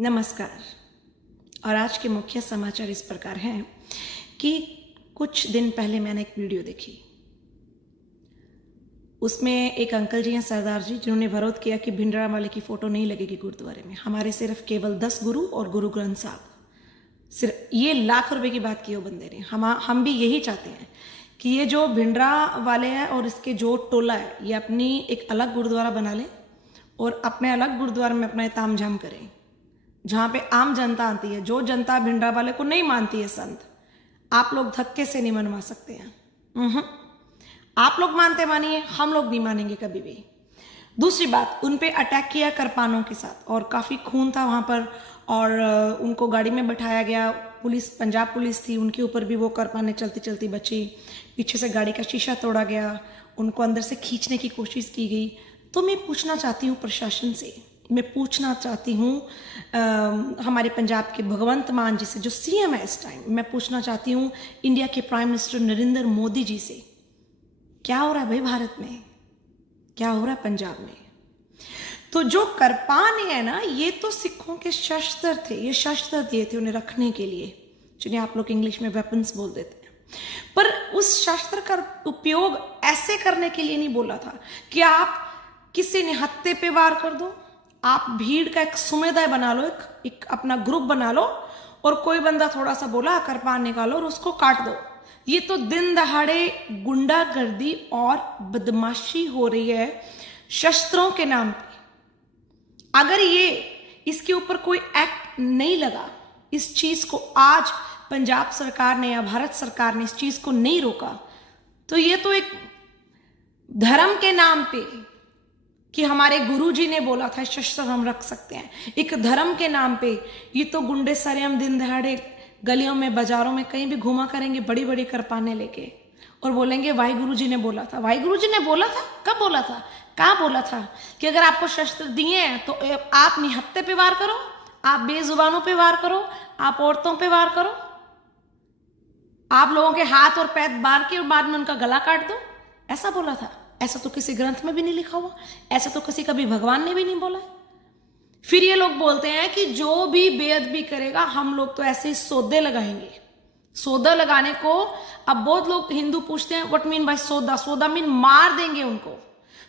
नमस्कार। और आज के मुख्य समाचार इस प्रकार हैं कि कुछ दिन पहले मैंने एक वीडियो देखी। उसमें एक अंकल जी हैं, सरदार जी, जिन्होंने विरोध किया कि भिंडरावाले की फोटो नहीं लगेगी गुरुद्वारे में। हमारे सिर्फ केवल 10 गुरु और गुरु ग्रंथ साहब, सिर्फ ये लाख रुपए की बात की वो बंदे ने। हम भी यही चाहते हैं कि ये जो भिंडरा वाले हैं और इसके जो टोला है, ये अपनी एक अलग गुरुद्वारा बना लें और अपने अलग गुरुद्वारे में अपना तामझाम करें, जहां पे आम जनता आती है। जो जनता भिंडरा वाले को नहीं मानती है संत, आप लोग धक्के से नहीं मनवा सकते हैं। आप लोग मानते मानिए, हम लोग नहीं मानेंगे कभी भी। दूसरी बात, उन पे अटैक किया करपानों के साथ और काफी खून था वहां पर, और उनको गाड़ी में बैठाया गया। पुलिस, पंजाब पुलिस थी, उनके ऊपर भी वो करपाने चलती चलती बची। पीछे से गाड़ी का शीशा तोड़ा गया, उनको अंदर से खींचने की कोशिश की गई। तो मैं पूछना चाहती हूँ प्रशासन से, मैं पूछना चाहती हूँ हमारे पंजाब के भगवंत मान जी से, जो सीएम है इस टाइम। मैं पूछना चाहती हूँ इंडिया के प्राइम मिनिस्टर नरेंद्र मोदी जी से, क्या हो रहा है भाई भारत में, क्या हो रहा है पंजाब में। तो जो करपान है ना, ये तो सिखों के शस्त्र थे, ये शस्त्र दिए थे उन्हें रखने के लिए, जिन्हें आप लोग इंग्लिश में वेपन्स बोल देते हैं। पर उस शस्त्र का उपयोग ऐसे करने के लिए नहीं बोला था कि आप किसी निहत्थे पे वार कर दो। आप भीड़ का एक समुदाय बना लो, एक अपना ग्रुप बना लो, और कोई बंदा थोड़ा सा बोला करपान निकालो और उसको काट दो। ये तो दिन दहाड़े गुंडागर्दी और बदमाशी हो रही है शस्त्रों के नाम पे। अगर ये इसके ऊपर कोई एक्ट नहीं लगा, इस चीज को आज पंजाब सरकार ने या भारत सरकार ने इस चीज को नहीं रोका, तो ये तो एक धर्म के नाम पे कि हमारे गुरुजी ने बोला था शस्त्र हम रख सकते हैं, एक धर्म के नाम पे ये तो गुंडे सरेआम दिन दहाड़े गलियों में, बाजारों में, कहीं भी घुमा करेंगे बड़ी बड़ी करपाने लेके, और बोलेंगे वाहिगुरु जी ने बोला था। वाहिगुरु जी ने बोला था? कब बोला था? कहाँ बोला था कि अगर आपको शस्त्र दिए हैं तो आप निहत्थे पे वार करो, आप बेजुबानों पे वार करो, आप औरतों पे वार करो, आप लोगों के हाथ और पैर बांध के और बाद में उनका गला काट दो, ऐसा बोला था? ऐसा तो किसी ग्रंथ में भी नहीं लिखा हुआ, ऐसा तो किसी कभी भगवान ने भी नहीं बोला। फिर ये लोग बोलते हैं कि जो भी बेअदबी करेगा हम लोग तो ऐसे ही सौदे लगाएंगे। सौदा लगाने को अब बहुत लोग हिंदू पूछते हैं व्हाट मीन बाय सौदा। सौदा मीन मार देंगे उनको।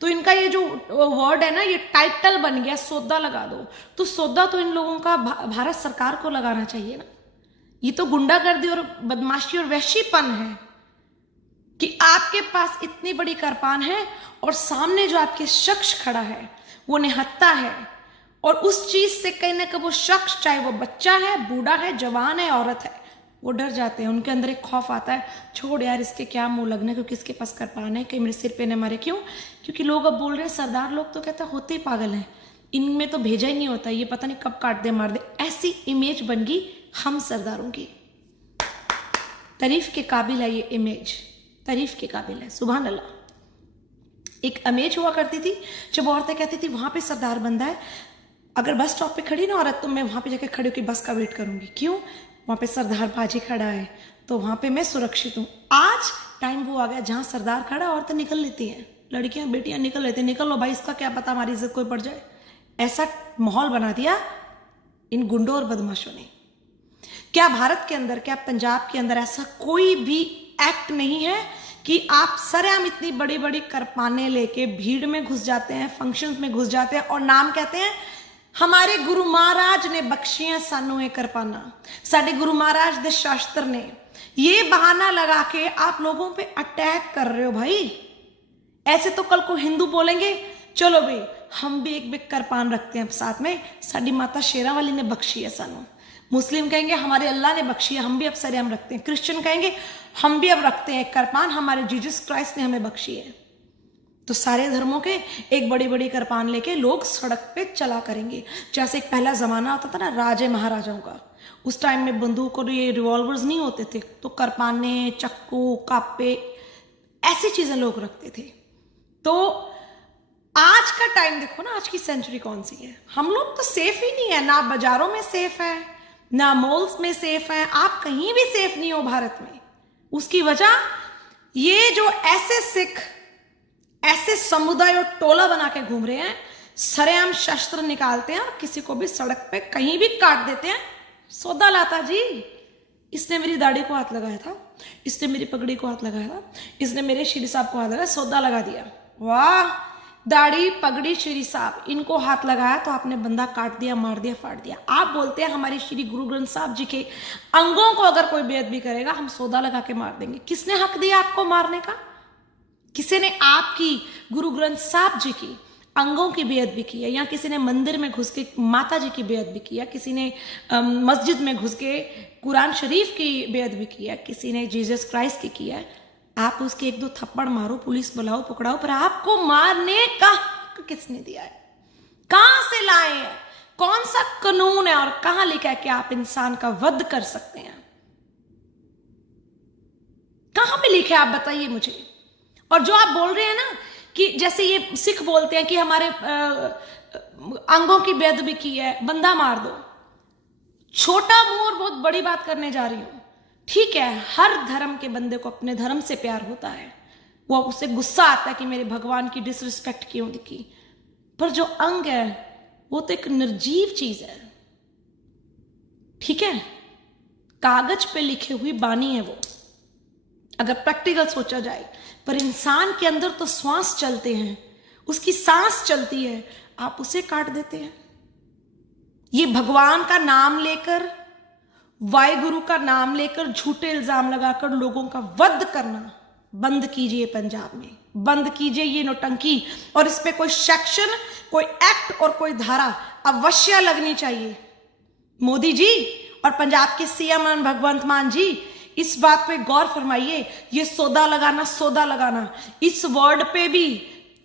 तो इनका ये जो वर्ड है ना, ये टाइटल बन गया, सौदा लगा दो। तो सौदा तो इन लोगों का भारत सरकार को लगाना चाहिए ना। ये तो गुंडागर्दी और बदमाशी और वैश्यपन है कि आपके पास इतनी बड़ी करपान है और सामने जो आपके शख्स खड़ा है वो निहत्था है, और उस चीज से कहीं ना कहीं वो शख्स, चाहे वो बच्चा है, बूढ़ा है, जवान है, औरत है, वो डर जाते हैं। उनके अंदर एक खौफ आता है, छोड़ यार इसके क्या मुंह लगना, क्योंकि इसके पास करपान है, कहीं मेरे सिर पे न मारे। क्यों? क्योंकि लोग अब बोल रहे हैं, सरदार लोग तो कहते होते ही पागल हैं, इनमें तो भेजा ही नहीं होता, ये पता नहीं कब काट दे मार दे। ऐसी इमेज बन गई हम सरदारों की। तारीफ के काबिल है ये इमेज, तारीफ के काबिल है, सुभान अल्लाह। एक इमेज हुआ करती थी जब औरतें कहती थी वहां पे सरदार बंदा है, अगर बस स्टॉप पे खड़ी ना औरत, तो मैं वहां पे जाके खड़ी होकर बस का वेट करूंगी। क्यों? वहां पे सरदार बाजी खड़ा है तो वहां पे मैं सुरक्षित हूं। आज टाइम वो आ गया जहां सरदार खड़ा, औरतें निकल लेती हैं, लड़कियां बेटियां निकल लेती हैं, निकल लो भाई, इसका क्या पता हमारी इज्जत कोई पड़ जाए। ऐसा माहौल बना दिया इन गुंडों और बदमाशों ने। क्या भारत के अंदर, क्या पंजाब के अंदर ऐसा कोई भी एक्ट नहीं है कि आप सरेआम इतनी बड़ी बड़ी करपाने लेके भीड़ में घुस जाते हैं, फंक्शंस में घुस जाते हैं और नाम कहते हैं हमारे गुरु महाराज ने बख्शियां सानू ये करपाना, साडे गुरु महाराज दे शास्त्र ने। ये बहाना लगा के आप लोगों पे अटैक कर रहे हो भाई। ऐसे तो कल को हिंदू बोलेंगे चलो भाई हम भी एक बिक करपान रखते हैं साथ में, साडी माता शेरा वाली ने बख्शी है सानू। मुस्लिम कहेंगे हमारे अल्लाह ने बख्शी है, हम भी अब सरेआम रखते हैं। क्रिश्चियन कहेंगे हम भी अब रखते हैं एक करपान, हमारे जीसस क्राइस्ट ने हमें बख्शी है। तो सारे धर्मों के एक बड़ी बड़ी करपान लेके लोग सड़क पे चला करेंगे। जैसे एक पहला जमाना होता था ना राजे महाराजाओं का, उस टाइम में बंदूक और ये रिवॉल्वर्स नहीं होते थे, तो करपाने, चक्कू, कापे, ऐसी चीजें लोग रखते थे। तो आज का टाइम देखो ना, आज की सेंचुरी कौन सी है। हम लोग तो सेफ ही नहीं है, ना बाजारों में सेफ है, ना मॉल्स में सेफ है, आप कहीं भी सेफ नहीं हो भारत में। उसकी वजह ये जो ऐसे सिख, ऐसे समुदाय और टोला बना के घूम रहे हैं सरेआम शस्त्र निकालते हैं और किसी को भी सड़क पे कहीं भी काट देते हैं। सौदा लाता जी, इसने मेरी दाढ़ी को हाथ लगाया था, इसने मेरी पगड़ी को हाथ लगाया था, इसने मेरे श्री साहब को हाथ लगाया, सौदा लगा दिया। वाह, दाढ़ी पगड़ी श्री साहब इनको हाथ लगाया तो आपने बंदा काट दिया, मार दिया, फाड़ दिया। आप बोलते हैं हमारे श्री गुरु ग्रंथ साहब जी के अंगों को अगर कोई बेअदबी करेगा हम सौदा लगा के मार देंगे। किसने हक दिया आपको मारने का? किसी ने आपकी गुरु ग्रंथ साहब जी की अंगों की बेअदबी की है, या किसी ने मंदिर में घुस के माता जी की बेअदबी की है, किसी ने मस्जिद में घुस के कुरान शरीफ की बेअदबी की है, किसी ने जीसस क्राइस्ट की है, आप उसके एक दो थप्पड़ मारो, पुलिस बुलाओ, पकड़ाओ, पर आपको मारने का हक किसने दिया है? कहां से लाए हैं? कौन सा कानून है और कहां लिखा है कि आप इंसान का वध कर सकते हैं? कहां पे लिखा है आप बताइए मुझे। और जो आप बोल रहे हैं ना कि जैसे ये सिख बोलते हैं कि हमारे अंगों की बेअदबी की है, बंदा मार दो। छोटा मुंह और बहुत बड़ी बात करने जा रही हूं। ठीक है, हर धर्म के बंदे को अपने धर्म से प्यार होता है, वो उसे गुस्सा आता है कि मेरे भगवान की डिसरिस्पेक्ट क्यों दिखी, पर जो अंग है वो तो एक निर्जीव चीज है। ठीक है, कागज पे लिखी हुई बानी है वो, अगर प्रैक्टिकल सोचा जाए, पर इंसान के अंदर तो श्वास चलते हैं, उसकी सांस चलती है, आप उसे काट देते हैं। ये भगवान का नाम लेकर, वाहिगुरु का नाम लेकर झूठे इल्जाम लगाकर लोगों का वध करना बंद कीजिए। पंजाब में बंद कीजिए ये नौटंकी, और इस पे कोई सेक्शन, कोई एक्ट और कोई धारा अवश्य लगनी चाहिए। मोदी जी और पंजाब के सीएम भगवंत मान जी, इस बात पे गौर फरमाइए। ये सौदा लगाना, इस वर्ड पे भी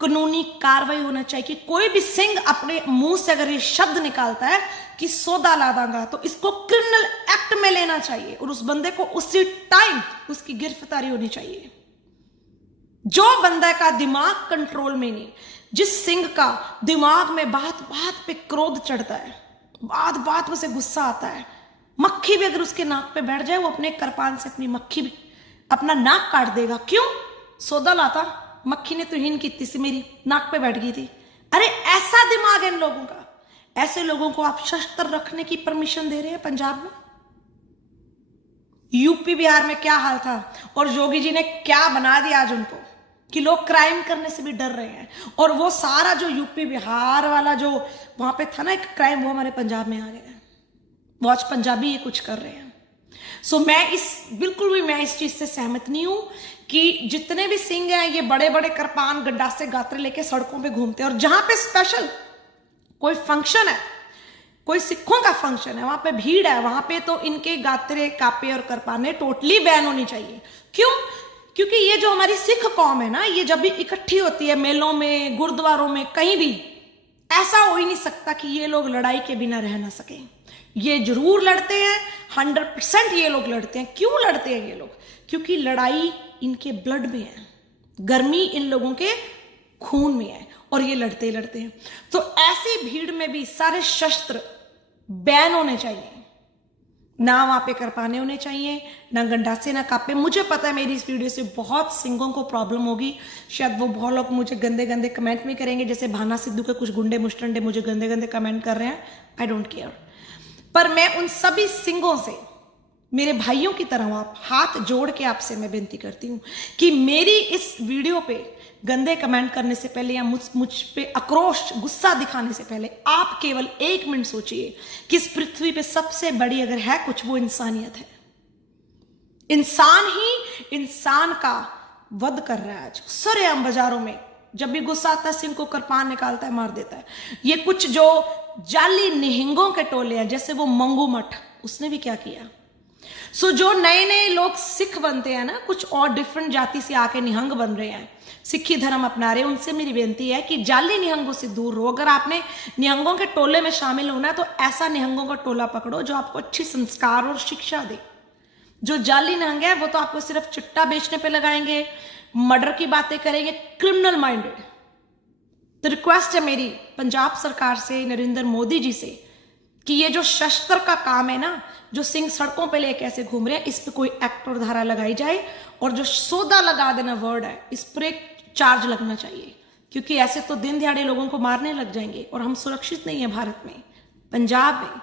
कानूनी कार्रवाई होना चाहिए कि कोई भी सिंह अपने मुंह से अगर ये शब्द निकालता है कि सौदा ला दूंगा, तो इसको क्रिमिनल एक्ट में लेना चाहिए और उस बंदे को उसी टाइम उसकी गिरफ्तारी होनी चाहिए। जो बंदा का दिमाग कंट्रोल में नहीं, जिस सिंह का दिमाग में बात बात पे क्रोध चढ़ता है, बात बात में से गुस्सा आता है, मक्खी भी अगर उसके नाक पे बैठ जाए वो अपने करपान से अपनी मक्खी भी अपना नाक काट देगा। क्यों? सौदा लाता, मक्खी ने तो हिन की थी, मेरी नाक पे बैठ गई थी। अरे ऐसा दिमाग है इन लोगों का। ऐसे लोगों को आप शस्त्र रखने की परमिशन दे रहे हैं पंजाब में? यूपी बिहार में क्या हाल था और योगी जी ने क्या बना दिया आज उनको कि लोग क्राइम करने से भी डर रहे हैं। और वो सारा जो यूपी बिहार वाला जो वहां पे था ना एक क्राइम, वो हमारे पंजाब में आ गया है। वॉच पंजाबी ये कुछ कर रहे हैं। सो बिल्कुल भी मैं इस चीज से सहमत नहीं हूं कि जितने भी सिंह हैं ये बड़े बड़े कृपान गंडासे गात्रे लेके सड़कों पे घूमते हैं। और जहां पे स्पेशल कोई फंक्शन है, कोई सिखों का फंक्शन है, वहां पे भीड़ है, वहां पे तो इनके गात्रे, कापे और करपाने टोटली बैन होनी चाहिए। क्यों? क्योंकि ये जो हमारी सिख कौम है ना, ये जब भी इकट्ठी होती है मेलों में, गुरुद्वारों में, कहीं भी, ऐसा हो ही नहीं सकता कि ये लोग लड़ाई के बिना रह ना सके। ये जरूर लड़ते हैं, 100% ये लोग लड़ते हैं। क्यों लड़ते हैं ये लोग? क्योंकि लड़ाई इनके ब्लड में है, गर्मी इन लोगों के खून में है और ये लड़ते लड़ते हैं। तो ऐसी भीड़ में भी सारे शस्त्र बैन होने चाहिए। ना वहां पे करपाने होने चाहिए, ना गंडासे, ना कापे। मुझे पता है मेरी इस वीडियो से बहुत सिंगों को प्रॉब्लम होगी, शायद वो बहुत लोग मुझे गंदे गंदे कमेंट भी करेंगे, जैसे भाना सिद्धू के कुछ गुंडे मुस्टंडे मुझे गंदे गंदे कमेंट कर रहे हैं। I don't care. पर मैं उन सभी सिंगों से, मेरे भाइयों की तरह आप हाथ जोड़ के आपसे मैं विनती करती हूं कि मेरी इस वीडियो पे गंदे कमेंट करने से पहले या मुझ पे आक्रोश, गुस्सा दिखाने से पहले आप केवल 1 मिनट सोचिए कि इस पृथ्वी पे सबसे बड़ी अगर है कुछ, वो इंसानियत है। इंसान ही इंसान का वध कर रहा है आज सरेआम बाजारों में। जब भी गुस्सा आता है सिंह को कृपान निकालता है, मार देता है। ये कुछ जो जाली निहंगों के टोले हैं, जैसे वो मंगू मठ, उसने भी क्या किया। सो जो नए नए लोग सिख बनते हैं ना, कुछ और डिफरेंट जाति से आके निहंग बन रहे हैं, सिखी धर्म अपना रहे हैं, उनसे मेरी बेनती है कि जाली निहंगों से दूर रहो। अगर आपने निहंगों के टोले में शामिल होना है तो ऐसा निहंगों का टोला पकड़ो जो आपको अच्छी संस्कार और शिक्षा दे। जो जाली निहंग है वो तो आपको सिर्फ चिट्टा बेचने पे लगाएंगे, मर्डर की बातें करेंगे, क्रिमिनल माइंडेड। तो रिक्वेस्ट है मेरी पंजाब सरकार से, नरेंद्र मोदी जी से, कि ये जो शस्त्र का काम है ना, जो सिंह सड़कों पे लेके ऐसे घूम रहे हैं, इस पे कोई एक्ट और धारा लगाई जाए। और जो सौदा लगा देना वर्ड है, इस पर एक चार्ज लगना चाहिए, क्योंकि ऐसे तो दिन दिहाड़े लोगों को मारने लग जाएंगे और हम सुरक्षित नहीं है भारत में। पंजाब में